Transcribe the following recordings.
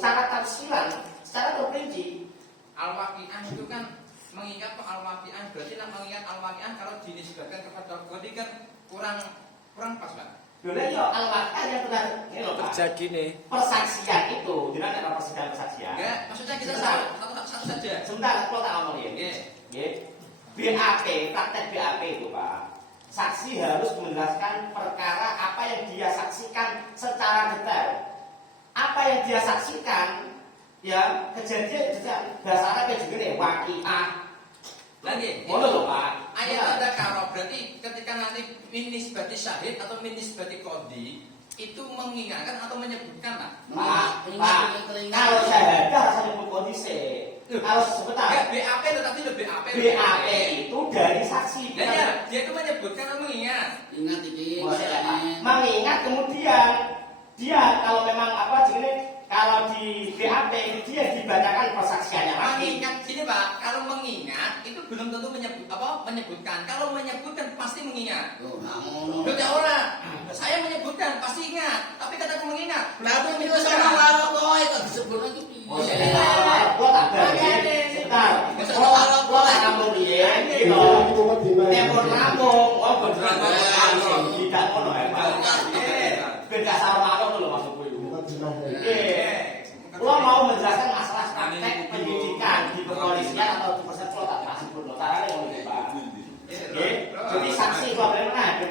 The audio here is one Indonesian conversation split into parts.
secara tafsiran, secara terperinci. Al-waqi'ah itu kan mengingat al-waqi'ah, berarti mengingat al-waqi'ah kalau dinisbatkan kepada bodi kan kurang pas, Pak. Dulu ya al-waqi'ah yang terjadi nih. Persaksian itu, tidak ada persaksian. Enggak, maksudnya kita satu saja. Sebentar, kalau tak ngomong ya. BAP, praktek BAP itu Pak. Saksi harus menjelaskan perkara apa yang dia saksikan secara detail. Apa yang dia saksikan, ya kejadian bahasa Arab juga nih waqi'ah. Lagi, boleh loh Pak. Ayat ada kalau berarti ketika nanti minisbati syahid atau minisbati qadhi itu mengingatkan atau menyebutkan Pak, kalau syahadah harus menyebut kondisi. Kalau sebentar. Ya, BAP tetapi lebih BAP. BAP itu dari saksi. Ya, dia itu menyebutkan atau mengingat. Ingat iki. Mengingat kemudian dia kalau memang kalau di BAP dia dibacakan persaksiannya lagi. Mengingat gini Pak, kalau mengingat itu belum tentu menyebutkan. Kalau menyebutkan pasti mengingat. Loh, ya orang. Saya menyebutkan pasti ingat, tapi kata mengingat. Tapi itu sama karo kowe kok disebut lagi piye? Gua tak berani. Sebentar. Gua tak ngomong piye. Tempon lambung. Oh, beneran tidak ngono ya, Pak. Beda sama lho maksudku itu. Gua mau menjelaskan masalah praktek penyidikan di kepolisian atau di persepsi tak kasih dulu. Caranya ngono Pak. Jadi saksi gua benar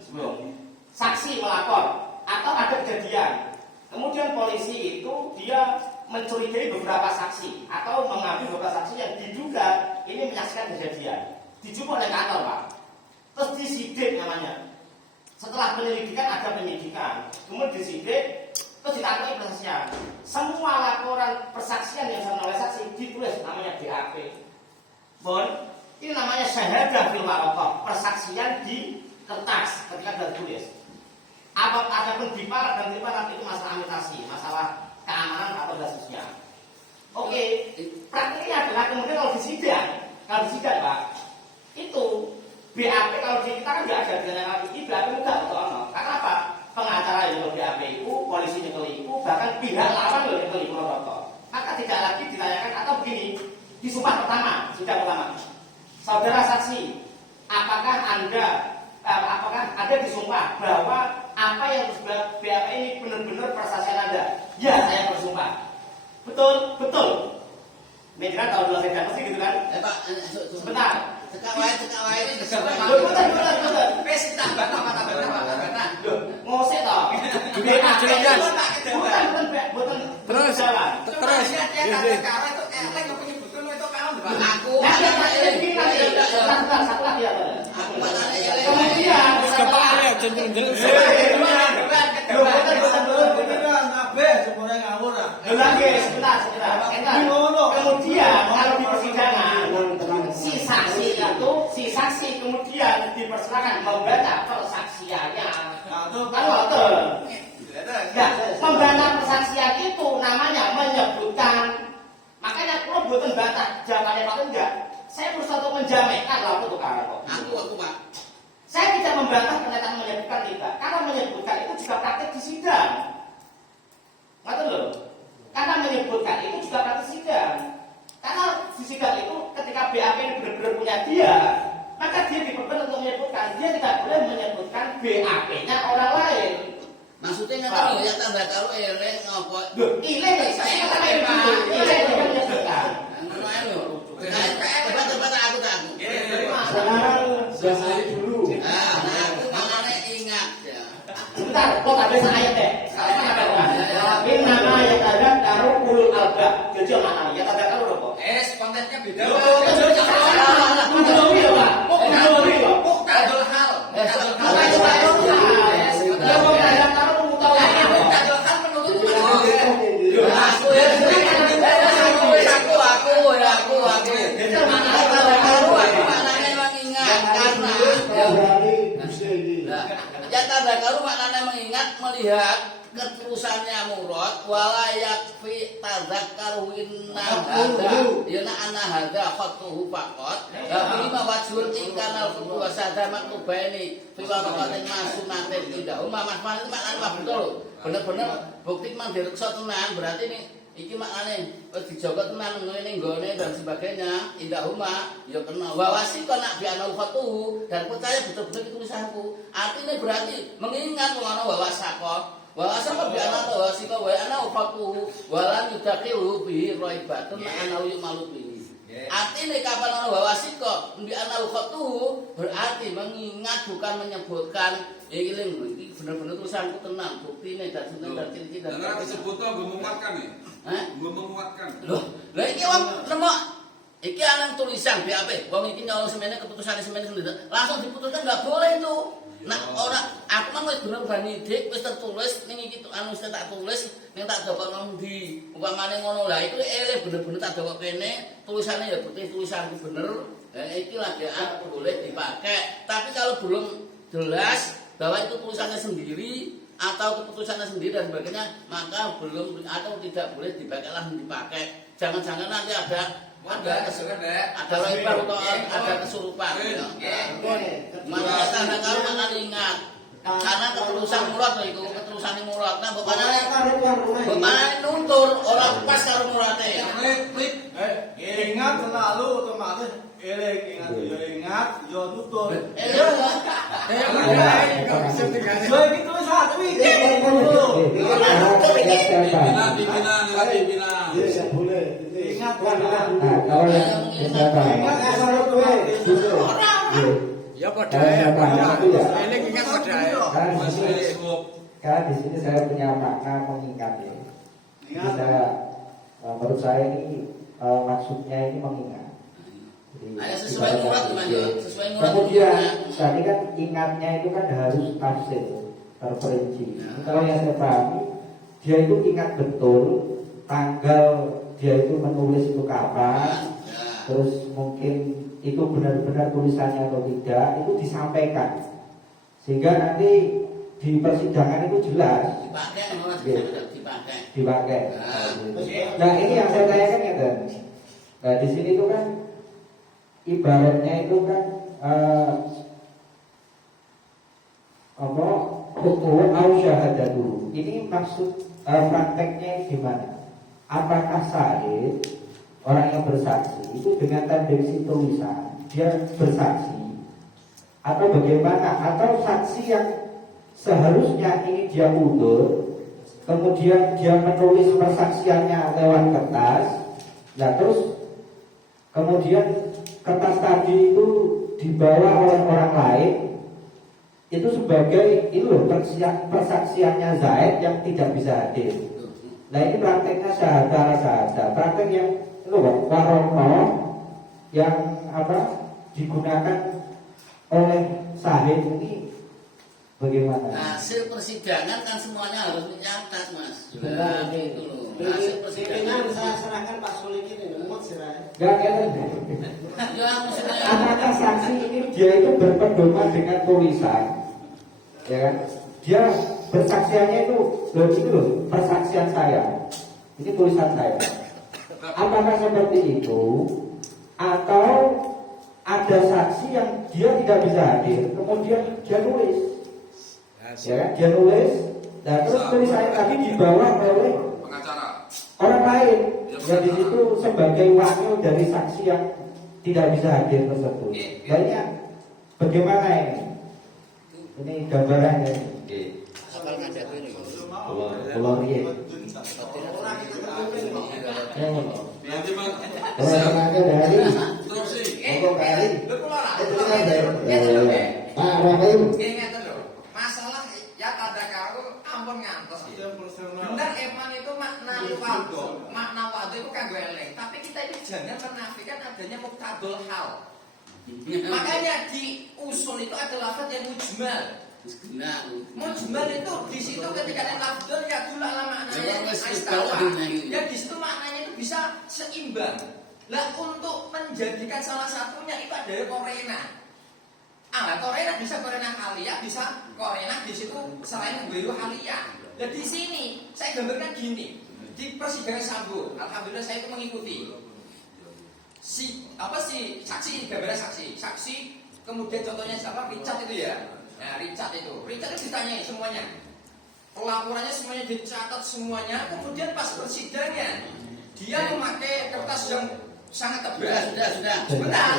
sebelum saksi melapor atau ada kejadian, kemudian polisi itu dia mencurigai beberapa saksi atau mengambil beberapa saksi yang diduga ini menyaksikan kejadian, dijumpai oleh kantor Pak, terus disidik namanya. Setelah penyelidikan ada penyidikan, kemudian disidik, terus ditakuti persaksian. Semua laporan persaksian yang disampaikan oleh saksi ditulis namanya BAP. Bon, ini namanya syahadah fil waraqah, persaksian di kertas ketika sudah ditulis. Ada pun biparat dan triparat itu masalah imitasi, masalah keamanan atau kasusnya. Oke, praktiknya adalah kemudian kalau disidang Pak, itu BAP kalau di kita kan nggak ada dengan lagi BAP enggak betul. Karena apa? Pengacara yang BAP itu, polisi yang itu, bahkan pihak lawan yang itu protokol. Maka tidak lagi ditanyakan atau begini, di sumpah pertama, sidang pertama, saudara saksi, apakah Anda disumpah bahwa apa yang disebut BAP ini benar-benar persaksian Anda? Ya, saya bersumpah. Betul. Media tahu dulu saya pasti gitu kan? Pak, Sebentar. cekak wae. Betul. Wes kita bantah. Ngosek toh. Bukan. Terus. Sekarang itu eleng apa nyebutkan itu kalau Aku kemudian Kepala cenderung jelas. Kemudian kalau di persidangan si saksi kemudian dipersilakan membaca persaksiannya. Betul. Ya, membaca persaksian itu namanya menyebutkan. Makanya kalau buatan batas jawabannya Pak enggak. Saya berusaha untuk menjaminkan waktu itu karena kok. Aku Pak. Saya tidak membantah pernyataan menyebutkan tidak. Karena menyebutkan itu juga praktek di sidang. Ngerti loh? Karena menyebutkan itu juga praktek sidang. Karena di sidang itu ketika BAP ini benar-benar punya dia, maka dia diperbolehkan untuk menyebutkan. Dia tidak boleh menyebutkan BAP-nya orang lain. Maksudnya nggak tahu ya tanda kalau eleng apa? Ileng saya katakan Pak. Ileng yang menyebutkan. Lumayan loh. Tempat aku tahu. Sekarang selesai dulu. Aku makanya ingat ya. Sebentar, kok tak bisa ayat deh. Sekarang apa Pak? Ini nama yang ada taruh ulul albab. Jadi yang mana? Ya tanda taruh loh kok. kontennya beda. Mendahului ya Pak. Mendahului Pak. Muktadul hal. Melihat keterusannya murad walayak fi tadzakkaru inna hadza yana anna hadza khatuhu faqat tapi ma wajhul ingkana fudu wa sadama tubaini fi waqatin masunatin tidak mas itu maknanya betul bener-bener bukti mang direksa tenan berarti nih iki maknane wis dijaga tenan ngene nggone dan sebagainya indahuma ya kena wawasi kok nak biana khatu dan percaya betul-betul itu tulisanku artinya berarti mengingat ngono wawasa kok wawasa kok biana wawasi kok wa ana khatu walan yudaqilu bi raibatun ana yuk malubi artinya kapan ana wawasi kok biana khatu berarti mengingat bukan menyebutkan iki bener-bener tulisanku tenang buktine dan ciri-ciri dan disebut tuh gue menguatkan nih. Gue menguatkan. Loh, lah iki wong nemu iki ana tulisan BAP. Wong iki nyolong semene keputusan semene sendiri. Langsung diputuskan enggak boleh itu. Nah, ora aku mah wis bener bani dik wis tertulis ning iki anu tak tulis ning tak dokok nang ndi. Umpamane ngono lah iku eleh bener-bener tak dokok kene tulisannya ya putih tulisanku bener. Iki lagi boleh dipakai. Tapi kalau belum jelas bahwa itu tulisannya sendiri atau keputusannya sendiri dan sebagainya maka belum atau tidak boleh dipakai. Jangan-jangan nanti ada riba atau ada kesurupan. Makanya karena kalau makan ingat karena keterusan murad itu keterusan murad. Nah, bagaimana nuntur orang pas karo murate. Ingat selalu otomatis ingat yo nutur. So gitu satu ini. Boleh. Ingat Kalau yang ingat asal tuh. ya pada eling ingat pada Karena di sini saya punya makna mengingat ya. Bisa menurut saya ini maksudnya ini mengingat. Ada sesuai murad gimana? Sesuai murad. Kemudian tadi kan ingatnya itu kan harus tafsir terperinci. Kalau yang saya pahami dia itu ingat betul tanggal dia itu menulis itu kapan, terus mungkin itu benar-benar tulisannya atau tidak itu disampaikan sehingga nanti di persidangan itu jelas dipakai. Nah ini yang saya tanyakan ya kan. Nah di sini itu kan ibaratnya itu kan hukum au syahadatu. Ini maksud prakteknya gimana? Apakah syahid orang yang bersaksi itu dengan tendensi tulisan dia bersaksi atau bagaimana? Atau saksi yang seharusnya ini dia mundur kemudian dia menulis persaksiannya lewat kertas, nah terus kemudian kertas tadi itu dibawa oleh orang lain itu sebagai itu loh persaksiannya Zaid yang tidak bisa hadir. Nah ini prakteknya syahadah, praktek yang itu warono yang digunakan oleh sahid ini bagaimana? Hasil persidangan kan semuanya harus mencatat mas. Benar Gitu loh. ini. Hasil persidangan. Saya serahkan Pak Solikin ini, umut serah. Gak kelihatan. Ya maksudnya. Apakah saksi ini dia itu berpedoman dengan tulisan, ya kan? Dia bersaksiannya itu loh persaksian saya, ini tulisan saya. Apakah seperti itu atau ada saksi yang dia tidak bisa hadir, kemudian dia nulis, ya kan? Dia nulis, dan terus tulisannya tadi dibawa oleh Pengacara. orang lain, yang di situ sebagai wakil dari saksi yang tidak bisa hadir tersebut. Banyak. Bagaimana ini? Ini gambarannya. Soal ngadat ini. Pulau Riau. Nanti bang. Teman-temannya dari Terus sih. Pokok Kali. Itu kan dari Pak Rahim. Ingat lho, masalah ya kada karo ampun ngantos. Benar eman itu makna wado itu kanggo eleng, tapi kita ini jangan menafikan adanya muktadul hal. Makanya di usul itu ada lafaz yang mujmal. Mujmal itu di situ ketika ada lafaz ya dulu ala maknanya istawa. Ya di situ maknanya itu bisa seimbang. Lah untuk menjadikan salah satunya itu ada korena. Korena bisa korena halia, bisa korena di situ selain biru halia. Dan di sini saya gambarkan gini, di persidangan Sambo, alhamdulillah saya itu mengikuti. Saksi gambaran saksi, kemudian contohnya siapa? Richard itu ya. Nah, Richard itu ditanyai semuanya. pelaporannya semuanya dicatat semuanya, kemudian pas persidangan dia memakai kertas yang sangat tebal. Sudah. Sebentar.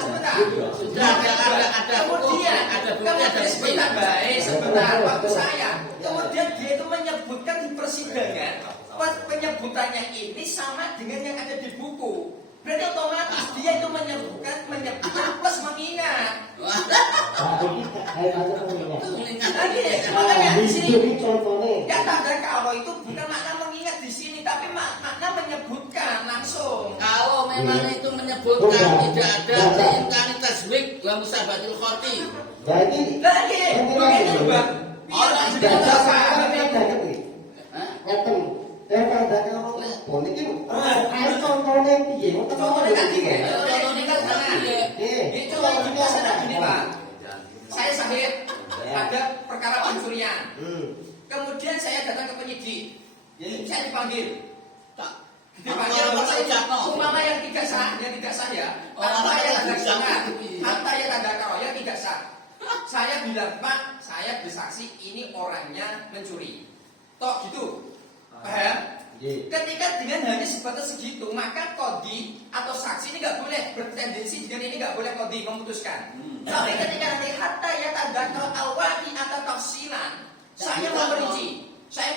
Sudah ada Kemudian, ada bukti, ada bukti. sebentar, waktu saya. Kemudian dia itu menyebutkan di persidangan, penyebutannya ini sama dengan yang ada di buku. Berarti otomatis dia itu menyebutkan plus mengingat. Makanya di sini kata ada kalau itu bukan makna mengingat di sini, tapi makna menyebutkan langsung. Kalau memang itu menyebutkan tidak ada imkani tasbik wa musabatil khoti. Jadi Begitu Bang. Orang Sudah selesai. Saya sakit ada perkara pencurian. Kemudian saya datang ke penyidik. Saya dipanggil. Umpama yang tidak sah ya. Harta yang tanda karo yang tidak sah. Saya bilang, Pak, saya bersaksi ini orangnya mencuri. Tok gitu. Paham? Ketika dengan hanya sebatas segitu, maka kodi atau saksi ini nggak boleh bertendensi dengan ini nggak boleh kodi memutuskan. Tapi ketika nanti hatta ya tanda awaki atau tafsilan, saya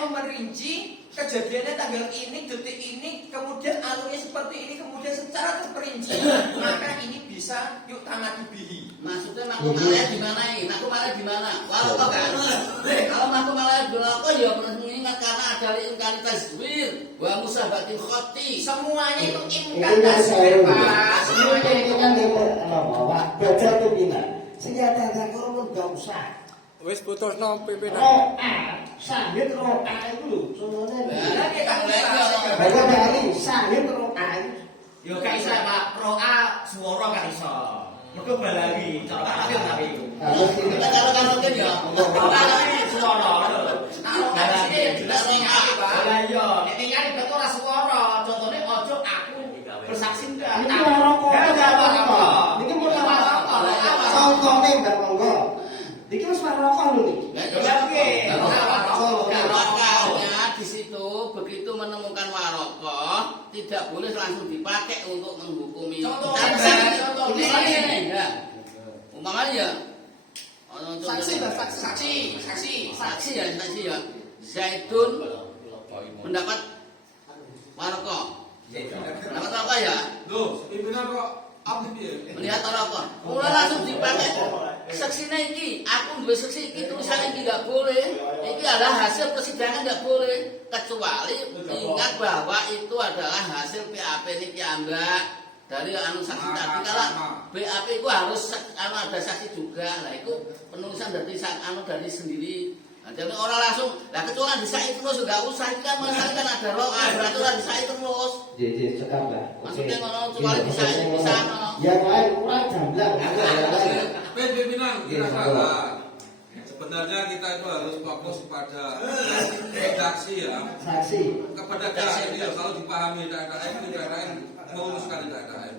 memerinci kejadiannya tanggal ini, detik ini, kemudian alurnya seperti ini, kemudian secara terperinci, maka ini bisa yuk tamat bihi. Maksudnya maku malaya di mana ini? Maku malaya di mana? Walau kan? Kalau maku malaya di mana? Ya mengingat karena ada imkani tasbir wa musabatil khoti. Semuanya itu imkan tasbir, Pak. Semuanya itu baca tuh bina. Senjata ada korban gak usah. Wis putusno pimpinan. Sahid roa itu contohnya. Baca dari sahid roa. Yo gak iso Pak, roa swara gak iso. Mergo balari, cara tapi. Kalau kan ya. Balari swara. Balari jelas ningali, Pak. Lah iya, nek ningali betul ora swara. Contone ojo aku bersaksi ndak. Ini rokok. Ini mau contohnya Mbak Monggo. Iki wis rokok lho niki. Makanya di situ begitu menemukan warokoh tidak boleh langsung dipakai untuk menghukumi. Contoh ya. Umpamanya ya. Saksi ya. Zaidun mendapat warokoh. Mendapat warokoh ya. Loh, pimpinan kok abdi piye? Melihat warokoh. Mulai langsung dipakai. Saksinya ini, aku dua saksi ini tulisan ini tidak boleh. Ini adalah hasil persidangan tidak boleh, kecuali ingat bahwa itu adalah hasil BAP ini kiambak dari anu saksi tadi. Kalau BAP itu harus ada saksi juga, lah itu penulisan dari anu dari sendiri. Nah, jadi orang langsung, lah kecuali disai terus nggak usah, kan masalah kan ada roh, berarti orang disai terus. Jadi cekap lah. Maksudnya kalau kecuali disai di sana. Ya lain kurang jamblang. Pimpinan kira-kira sebenarnya kita itu harus fokus pada saksi ya. Saksi. Kepada saksi ya, kalau dipahami KKN meluruskan KKN.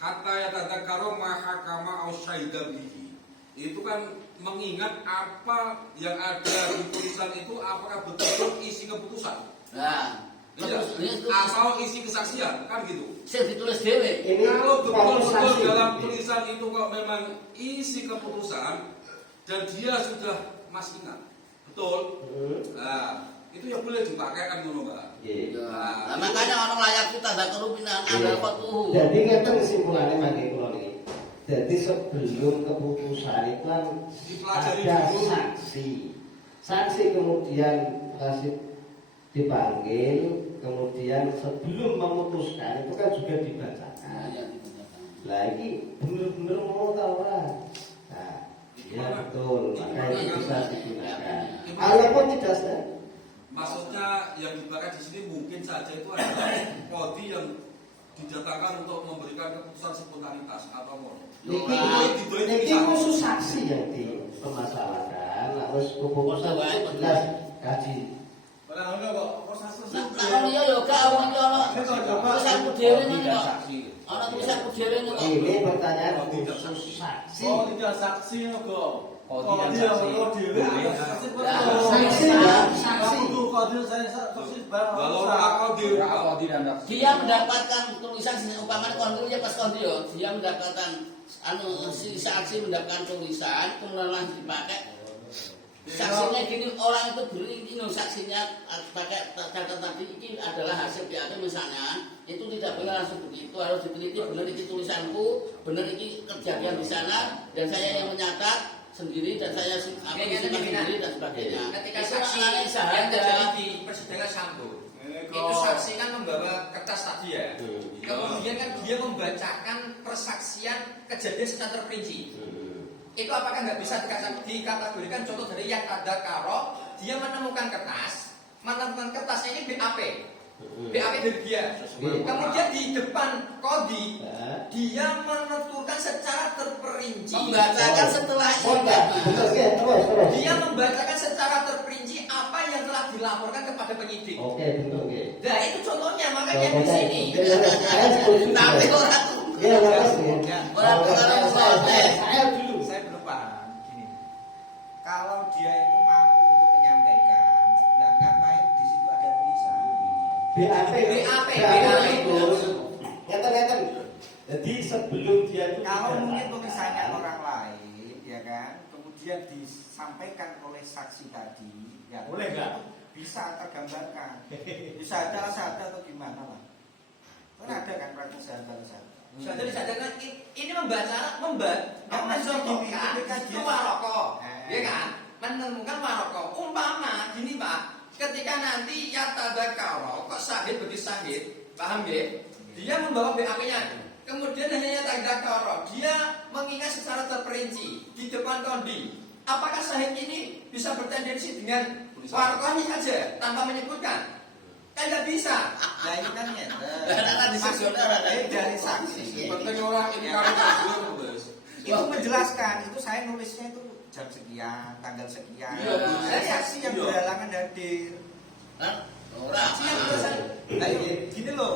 Kata ya tanda karo mahakama au syahida bihi. Itu kan mengingat apa yang ada di tulisan itu apakah betul isi keputusan. Nah, Iya. Atau isi kesaksian kan gitu. Saya ditulis dewe. Kalau betul-betul dalam tulisan itu kok memang isi keputusan dan dia sudah mas ingat betul, nah itu ya boleh dipakai kan ngono Mbak. Nah, makanya orang layak kita tak keruminan ada foto. Jadi ngeten kesimpulannya mangke kula niki. Jadi sebelum keputusan itu kan ada saksi. Saksi kemudian dipanggil, kemudian sebelum memutuskan itu kan juga dibacakan. Lagi benar-benar mau tahu lah. Nah, ya betul, maka ini bisa digunakan. Walaupun tidak sah. Maksudnya yang dipakai di sini mungkin saja itu adalah kode yang dijatakan untuk memberikan keputusan spontanitas atau mono. Ini khusus saksi yang dipermasalahkan, harus keputusan itu jelas kaji. Ora ono kok sasus. Nah, iya yo gak ono ono. Tulisanku dhewe nih. Ana tulisanku dhewe nih. Ini pertanyaan khusus saksi. Oh, tidak saksi kok. Kodi dan saksi. Dia mendapatkan tulisan umpamanya kondi pas kondi yo, dia mendapatkan si saksi mendapatkan tulisan kemudian dipakai. Saksinya gini, orang itu beri ini saksinya pakai catatan tadi ini adalah hasil BAP misalnya, itu tidak boleh langsung begitu, harus diteliti benar ini tulisanku, benar ini kejadian di sana, dan saya yang menyatat sendiri dan saya simpan sendiri dan sebagainya. Ketika Itu saksi analisa yang saja. terjadi di persidangan Sambo, itu saksi kan membawa kertas tadi ya. Kemudian kan dia membacakan persaksian kejadian secara terperinci. Itu apakah nggak bisa dikategorikan contoh dari yang ada karo dia menemukan kertasnya ini BAP dari dia. Kemudian di depan kodi dia menuturkan secara terperinci. Membacakan setelah itu. Terus. Dia membacakan secara terperinci apa yang telah dilaporkan kepada penyidik. Oke, betul. Nah itu contohnya makanya di sini. Tapi orang Iya, orang saya dulu. Saya belum paham. Gini, kalau dia itu mampu untuk menyampaikan, nah ngapain di situ ada tulisan? BAP itu. Ngeten. Jadi sebelum dia itu Kalau tidak mungkin ada. tulisannya orang lain, ya kan, kemudian disampaikan oleh saksi tadi, ya Boleh nggak? bisa tergambarkan, bisa ada atau gimana lah. Kan ada kan praktis ada. Sudah disadarkan ini mencontohkan itu Maroko, ya kan? Menemukan Maroko. Umpama gini Pak, ketika nanti yatadzakaro kok sahid bagi sahid, paham ya? Dia membawa BAP-nya. Kemudian hanya yatadzakaro, dia mengingat secara terperinci di depan kondi. Apakah sahid ini bisa bertendensi dengan Marokohnya saja tanpa menyebutkan? Kan nggak bisa. Nah ini kan ya. Dari saksi. Penting orang ini karena Itu menjelaskan, itu saya nulisnya itu jam sekian, tanggal sekian. Saya saksi yang berhalangan hadir. orang. Saksi yang berhalangan. Nah gini loh,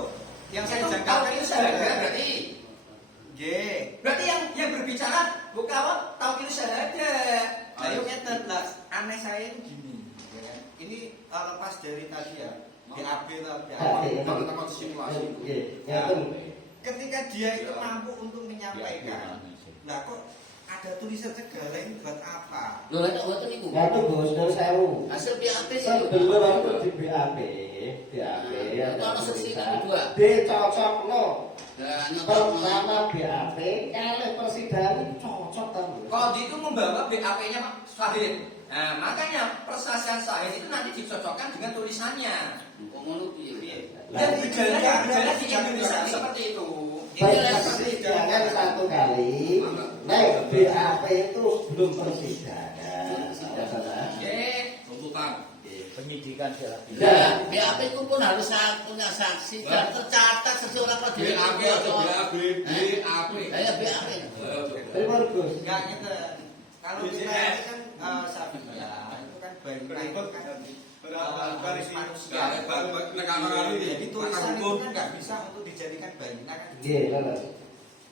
yang saya Itu jangkakan tahu itu itu syahada saya berarti. Berarti yang berbicara bukan tahu itu syahada. Ayo ngeten lah, aneh saya itu gini, ya kan? Ini lepas dari tadi ya, BAP atau teman-teman simulasi. ketika dia itu mampu untuk menyampaikan, nah kok ada tulisan segala ini buat apa? Loh, itu buat niku. Waktu Gus, dari sewu. Hasil BAP sih. Sebelum waktu di BAP Itu ada seksi kedua. dicocok lo. Dan Pertama BAP, kali persidangan cocok tau. Kodi itu membawa BAP-nya Pak Sahid. Nah, makanya persaksian Sahid itu nanti dicocokkan dengan tulisannya. ngono piye? Dan gejala di Indonesia seperti itu. Persidangan satu kali, naik BAP itu belum persidangan. Tuntutan. Penyidikan jalan. Nah, BAP itu pun harus punya saksi dan tercatat seseorang pada BAP atau BAP. Ya BAP. Terima Gus. Enggak ngeten. Kalau kita ini kan Sabia, itu kan bayi kan manusia. Jadi tulisan itu kan nggak bisa untuk dijadikan bandina kan. Iya,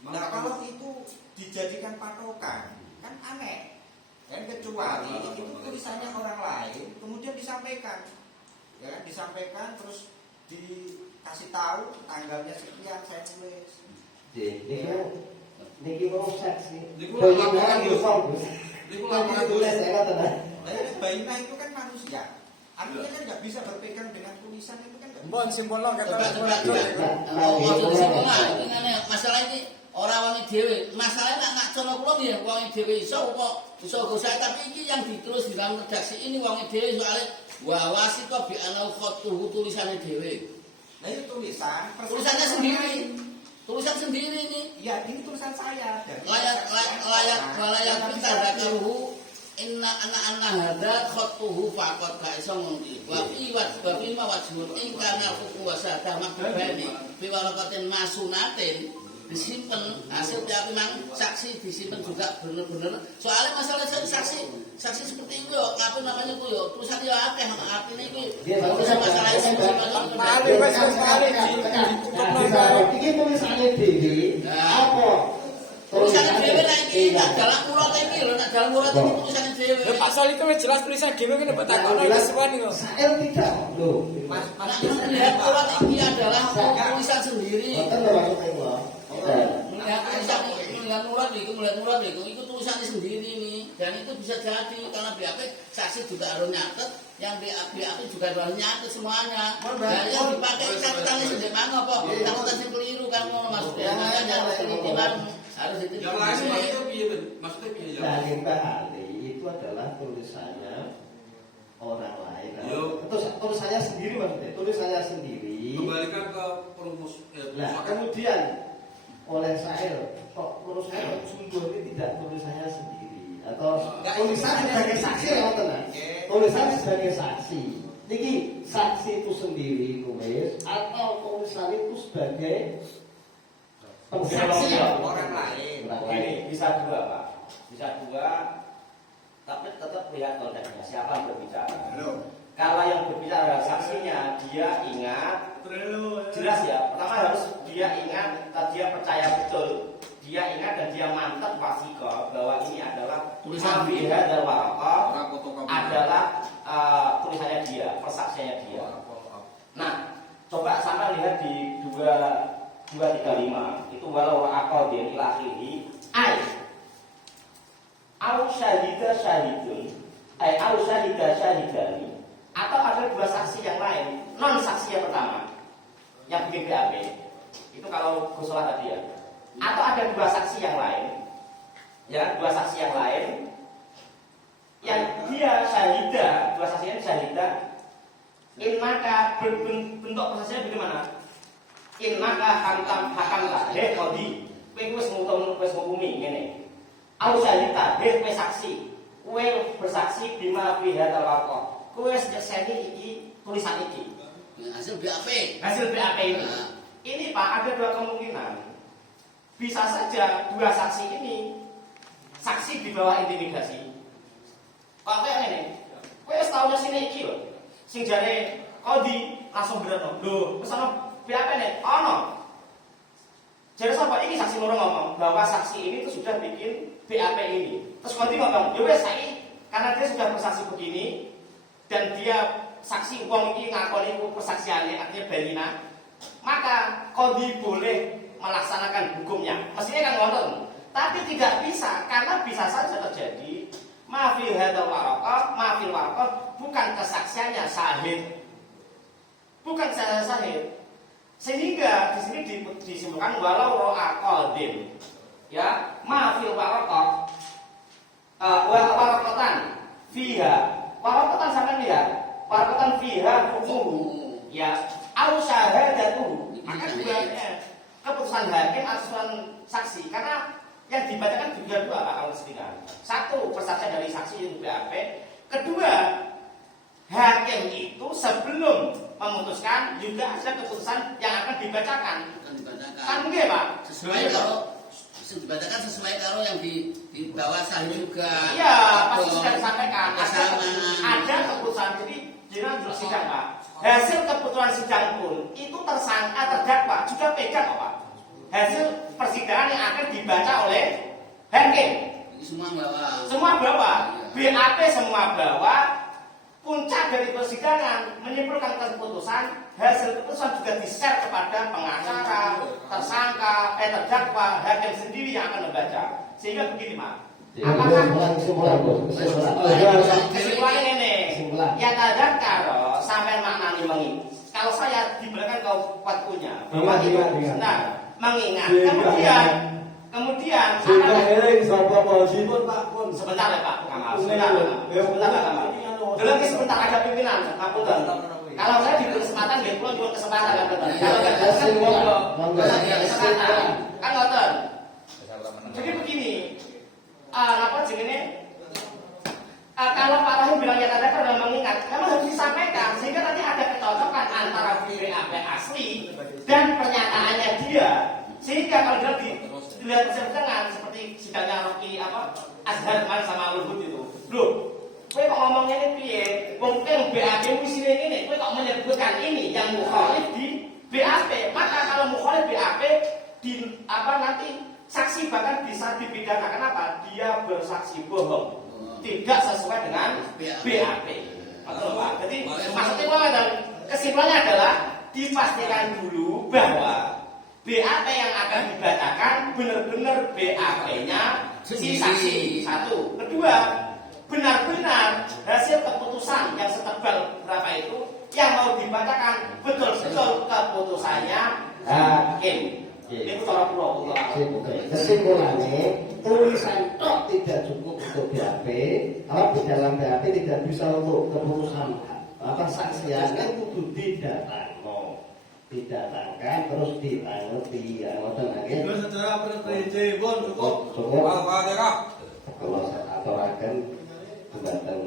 Nah kalau itu dijadikan patokan kan aneh. Dan kecuali itu tulisannya orang lain, kemudian disampaikan, ya kan? Disampaikan terus dikasih tahu tanggalnya sekian saya tulis. Niki mau saksi. Niku Bagaimana laporan, Gus? Niku laporan, Gus. Tulis saya kata. Nah, bayina itu kan manusia. Artinya kan nggak bisa berpegang dengan tulisan itu kan nggak bisa. Mbon simpul lo kata Masalah ini orang wangi dhewe. Masalahnya nak cono kula nggih wangi dhewe iso kok iso saya tapi iki yang ditulis di dalam redaksi ini wangi dhewe soalnya wawasi kok bi ana khotuhu tulisannya dhewe. Nah itu tulisan. Tulisannya sendiri. Tulisan sendiri ini. Iya, ini tulisan saya. Layak kita dakaruhu inna anna hadza khotuhu faqad ka iso ngono wa fi mawajhun in kana hukum wasadah makbani fi walaqatin masunatin disimpan hasil tapi memang saksi disimpan juga benar-benar soalnya masalah saksi seperti itu yo apa namanya itu yo tulisan yo akeh artinya itu masalah Iki tulisannya dhewe. Apa? tulisannya dhewe lagi nak dalam murat iki lho nak dalam murat iki Pak Sol itu jelas tulisan gini kan Pak Takon itu semua nih. Sael tidak loh. Mas Melihat surat ini adalah tulisan sendiri. Betul loh maksudnya loh. Melihat murat itu tulisannya sendiri nih, dan itu bisa jadi karena BAP saksi juga harus nyatet, yang BAP juga harus nyatet semuanya. Dan yang dipakai catatannya sendiri mana apa? Catatan yang keliru kan mau maksudnya makanya penelitian harus itu. Yang lain maksudnya piye, Ben? Maksudnya piye ya? Dari ahli itu adalah tulisannya orang lain. Yo. Tulisannya sendiri maksudnya, tulisannya sendiri. Kembalikan ke perumus. Nah, kemudian oleh Sael, kok menurut saya sungguh ini tidak tulisannya sendiri atau tulisan sebagai saksi ya tenan. Tulisan sebagai saksi. Niki saksi itu sendiri nulis atau tulisan itu sebagai Saksi orang lain. Ini bisa dua Pak, bisa dua, tapi tetap lihat konteksnya siapa yang berbicara. Kalau yang berbicara adalah saksinya, dia ingat, jelas ya. Pertama harus dia ingat, dia percaya betul, dia ingat dan dia mantap wasiko bahwa ini adalah Tulisan Mafiha dan Warokoh Orang fotokopi. adalah tulisannya dia, persaksiannya dia. Nah, coba sampai lihat di 235 itu walau aqadin ilahihi ay au syahida syahidun ay au syahida syahidani, atau ada dua saksi yang lain, non saksi yang pertama yang bikin BAP itu kalau Gusola tadi ya, atau ada dua saksi yang lain ya, dua saksi yang lain yang dia syahida, dua saksi yang syahida in maka bentuk prosesnya bagaimana? In maka hakam he kodi kowe wis ngukumi ngene. Au syahida he kowe saksi, kowe bersaksi bima fi hadzal waqt. Kowe wis nyekseni iki tulisan iki. Hasil BAP. Hasil BAP ini. Nah. Ini Pak ada dua kemungkinan. Bisa saja dua saksi ini saksi di bawah intimidasi. Pak kowe ngene. Kowe wis tau nyesine iki lho. Sing jare kodi langsung berono. Lho, wis ana BAP nih, ono. Jadi sampai ini saksi loro ngomong bahwa saksi ini tuh sudah bikin BAP ini. Terus nanti ngomong, ya wes saya karena dia sudah bersaksi begini dan dia saksi uang ini ngakoni persaksiannya artinya balina, maka kodi boleh melaksanakan hukumnya. Mestinya kan ngotot. Tapi tidak bisa karena bisa saja terjadi mafil hadzal warokoh bukan kesaksiannya sahid, bukan kesaksian sahid. Sehingga di sini disimpulkan walau ro'a qadim ya mafil warokoh warokotan fiha, warokotan sampai lihat warokotan fiha hukum ya au syahadatu, maka dua keputusan hakim atau keputusan saksi, karena yang dibacakan juga dua Pak kalau setidaknya. Satu persaksian dari saksi itu BAP, kedua hakim itu sebelum memutuskan juga ada keputusan yang akan dibacakan. Kan enggak Pak? Sesuai kalau dibacakan sesuai kalau yang di bawah sahih juga. Iya, pasti sudah disampaikan. Sama. Ada keputusan, jadi jangan dulu sidang Pak. Hasil keputusan sidang pun itu tersangka terdakwa juga pegang Pak. Hasil persidangan yang akan dibaca oleh hakim. Semua bawa. Semua bawa. BAP semua bawa. Puncak dari persidangan menyimpulkan keputusan, hasil keputusan juga di-share kepada pengacara, tersangka, terdakwa, hakim sendiri yang akan membaca. Sehingga begini Pak. Apakah kesimpulan ini? Ya tanda karo sampai maknanya mengingat. Kalau saya di belakang kau waktunya, mengingat. Kemudian sebentar ya Pak Kamal. Sebentar Pak Kamal. Dulu sebentar ada pimpinan, ngapunten. Kalau saya diberi kesempatan, dia pulang juga kesempatan, ngapunten. Kalau nggak ada kesempatan, kan ngoten. Jadi begini, apa jenenge? Kalau Pak Rahim bilang ya tanda karena mengingat, memang harus disampaikan sehingga nanti ada kecocokan antara BAP asli dan pernyataannya dia. Sehingga kalau dilihat persidangan seperti sidangnya Rocky Azhar kemarin sama Luhut itu, loh. Kowe kok ngomongnya ini piye? Wong BAP isine ngene, kowe kok menyebutkan ini yang mukhalif di BAP. Maka kalau mukhalif BAP nanti saksi bahkan bisa dipidana. Kenapa? Dia bersaksi bohong. tidak sesuai dengan BAP. Betul Pak. Jadi maksudnya Pak dan kesimpulannya adalah dipastikan dulu bahwa BAP yang akan dibacakan benar-benar BAP-nya si saksi. Satu. Kedua, benar-benar hasil keputusan yang setebal berapa itu yang mau dibacakan betul-betul keputusannya hakim. Ini cara pulau. Kesimpulannya, tulisan tok tidak cukup untuk BAP. Kalau di dalam BAP tidak bisa untuk keputusan saksian kan kudu didatangkan terus ditanggapi ya ngoten nggih. Terus secara PJ pun cukup. Al-Fatihah. Kalau saya aturaken dumateng